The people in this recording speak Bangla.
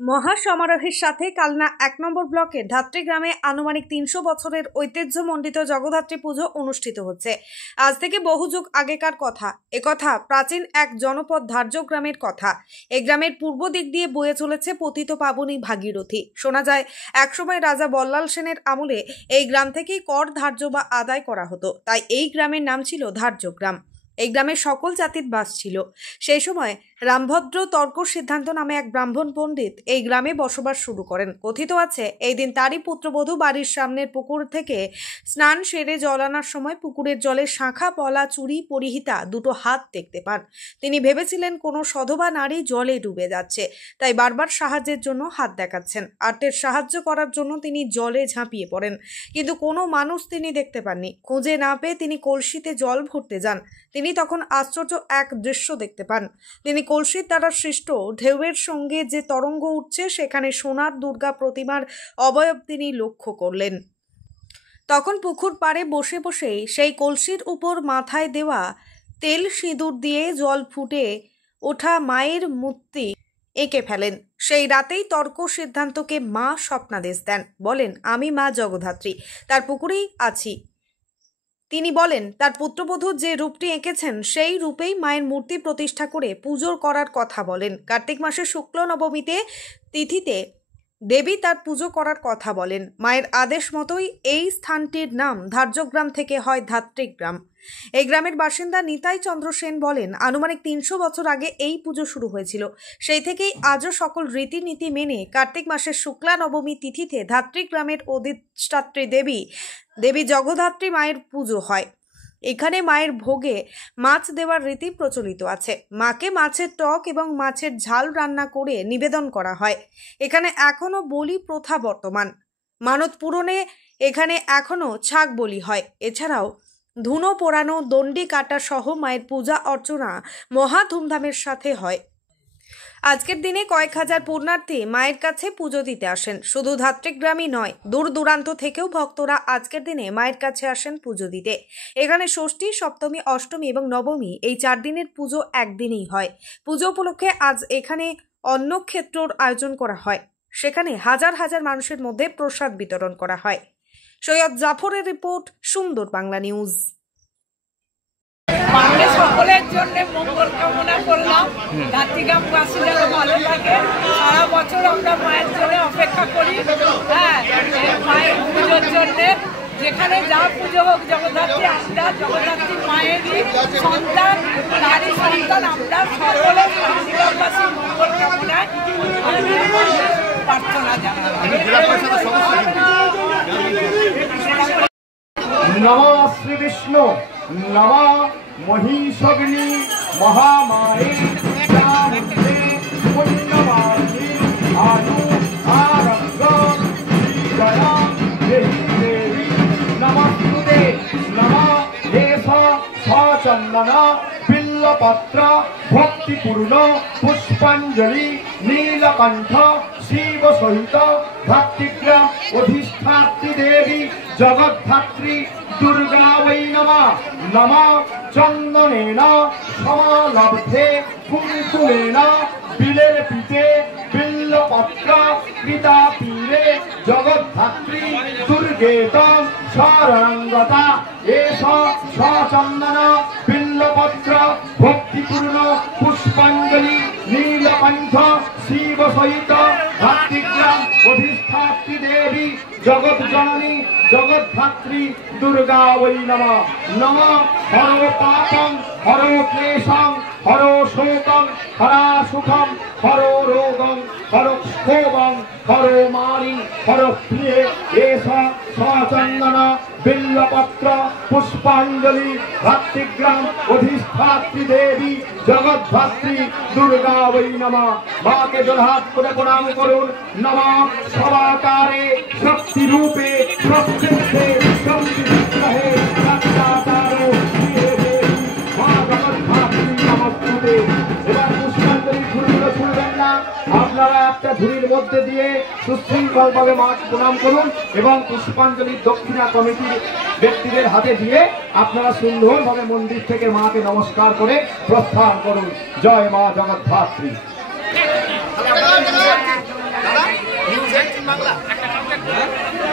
মহাসমারোহের সাথে কালনা ১ নম্বর ব্লকের ধাত্রী গ্রামে আনুমানিক ৩০০ বছরের ঐতিহ্যমণ্ডিত জগদ্ধাত্রী পুজো অনুষ্ঠিত হচ্ছে। আজ থেকে বহু যুগ আগেকার কথা। একথা প্রাচীন এক জনপদ ধার্য গ্রামের কথা। এই গ্রামের পূর্ব দিক দিয়ে বয়ে চলেছে পতিত পাবনী ভাগীরথী। শোনা যায় একসময় রাজা বল্লাল সেনের আমলে এই গ্রাম থেকেই কর ধার্য বা আদায় করা হতো, তাই এই গ্রামের নাম ছিল ধার্য গ্রাম। এই গ্রামে সকল জাতির বাস ছিল। সেই সময় রামভদ্র তর্ক সিদ্ধান্ত নামে এক ব্রাহ্মণ পণ্ডিত এই গ্রামে বসবাস শুরু করেন। কথিত আছে এই দিন তারই পুত্রবধূ বাড়ির সামনের পুকুর থেকে স্নান সেরে জল আনার সময় পুকুরের জলে শাঁখা পলা চুড়ি পরিহিতা দুটো হাত দেখতে পান। তিনি ভেবেছিলেন কোনো সধবা নারী জলে ডুবে যাচ্ছে, তাই বারবার সাহায্যের জন্য হাত দেখাচ্ছেন। আর্তের সাহায্য করার জন্য তিনি জলে ঝাঁপিয়ে পড়েন, কিন্তু কোনো মানুষ তিনি দেখতে পাননি। খুঁজে না পেয়ে তিনি কলসিতে জল ভরতে যান। তিনি তখন আশ্চর্য এক দৃশ্য দেখতে পান। তিনি কলসির দ্বারা সৃষ্ট ঢেউয়ের সঙ্গে যে তরঙ্গ উঠছে সেখানে সোনার দুর্গা প্রতিমার অবয়ব তিনি লক্ষ্য করলেন। তখন পুকুর পাড়ে বসে বসেই সেই কলসির উপর মাথায় দেওয়া তেল সিঁদুর দিয়ে জল ফুটে ওঠা মায়ের মূর্তি এঁকে ফেলেন। সেই রাতেই তর্ক সিদ্ধান্তকে মা স্বপ্নাদেশ দেন, বলেন আমি মা জগদ্ধাত্রী, তার পুকুরেই আছি। তিনি বলেন তার পুত্রবধূ যে রূপটি এঁকেছেন সেই রূপেই মায়ের মূর্তি প্রতিষ্ঠা করে পুজো করার কথা বলেন। কার্তিক মাসের শুক্ল নবমীতে তিথিতে দেবী তার পুজো করার কথা বলেন। মায়ের আদেশ মতোই এই স্থানটির নাম ধার্যগ্রাম থেকে হয় ধাত্রী গ্রাম। এই গ্রামের বাসিন্দা নিতাই চন্দ্র সেন বলেন আনুমানিক ৩০০ বছর আগে এই পুজো শুরু হয়েছিল। সেই থেকেই আজও সকল রীতিনীতি মেনে কার্তিক মাসের শুক্লা নবমী তিথিতে ধাত্রী গ্রামের অধিষ্ঠাত্রী দেবী জগদ্ধাত্রী মায়ের পুজো হয়। এখানে মায়ের ভোগে মাছ দেওয়ার রীতি প্রচলিত আছে। মাকে মাছের টক এবং মাছের ঝাল রান্না করে নিবেদন করা হয়। এখানে এখনো বলি প্রথা বর্তমান। মানত পূরণে এখানে এখনো ছাগ বলি হয়। এছাড়াও ধুনো পোড়ানো, দণ্ডি কাটা সহ মায়ের পূজা অর্চনা মহা ধুমধামের সাথে হয়। আজকের দিনে কয়েক হাজার পুণ্যার্থী মায়ের কাছে পুজো দিতে আসেন। শুধু ধাত্রীগ্রামই নয়, দূর দূরান্ত থেকেও ভক্তরা আজকের দিনে মায়ের কাছে আসেন পুজো দিতে। এখানে ষষ্ঠী, সপ্তমী, অষ্টমী এবং নবমী এই 4 দিনের পুজো একদিনেই হয়। পুজো উপলক্ষে আজ এখানে অন্নক্ষেত্রর আয়োজন করা হয়। সেখানে হাজার হাজার মানুষের মধ্যে প্রসাদ বিতরণ করা হয়। সৈয়দ জাফরের রিপোর্ট, সুন্দর বাংলা নিউজ। সকলের জন্য মঙ্গল কামনা করলাম। ধাত্রীগ্রামবাসী যেন ভালো থাকে। সারা বছর আমরা মায়ের জন্য অপেক্ষা করি। মায়ের পুজোর জন্য যেখানে যা পুজো হোক, জগদ্ধাত্রী আমরা জগদ্ধাত্রী মায়েরই সন্তান, তারই সন্তান। আমরা সকলে ধাত্রীগ্রামবাসী মঙ্গল কামনায় প্রার্থনা জানাই। নমঃ শ্রী বিষ্ণু, নমঃ মহিষগ্নি মহামায়ে চামুণ্ডে পুণ্যমালিনী আনু আরঙ্গ শ্রীজয়া দেহি দেবী নমস্তুতে। নমঃ এষ সচন্দন বিল্লপত্র ভক্তিপূর্ণ পুষ্পাঞ্জলি নীলকণ্ঠ শিব সহিত ধাত্রীগ্রাম অধিষ্ঠাত্রী দেবী জগদ্ধাত্রী দুর্গা বৈ নমঃ। নমঃ চন্দনেন সমালব্ধে কুঙ্কুমেন বিলের পিতে বিল্লপত্র কৃতা পীরে জগদ্ধাত্রী দুর্গেতম শরণাঙ্গতা এষ সচন্দন বিল্লপত্র ভক্তিপূর্ণ পুষ্পাঞ্জলি নীলকণ্ঠ শিব সহিত ধাত্রীগ্রাম অধিষ্ঠাত্রী দেবী জগৎ জননী জগদ্ধাত্রী দুর্গা বৈ নমঃ। নমঃ হর পাপং হর ক্লেশং হর শোকং হরা সুখং হর রোগং হর ক্ষোভং হর মারি হর প্রিয়ে এষ সচন্দন বিল্লপত্র পুষ্পাঞ্জলি ধাত্রীগ্রাম অধিষ্ঠাত্রী দেবী জগদ্ধাত্রী দুর্গা বৈ নমঃ। মাকে জোড়হাত করে প্রণাম করুন। নমঃ সবাকারে শক্তি রূপে শক্তিতে শক্তি বিগ্রহে সত্তাকারো প্রিয়ে দেবী মা জগদ্ধাত্রী নমস্তুতে। এবার পুষ্পাঞ্জলি ঝুড়িগুলো ছুঁড়বেন না, আপনারা একটা ঝুড়ির মধ্যে দিয়ে সুশৃঙ্খলভাবে মাকে প্রণাম করুন এবং পুষ্পাঞ্জলি দক্ষিণা কমিটির ব্যক্তিদের হাতে দিয়ে আপনারা সুন্দরভাবে মন্দির থেকে মাকে নমস্কার করে প্রস্থান করুন। জয় মা জগদ্ধাত্রী। হ্যাঁ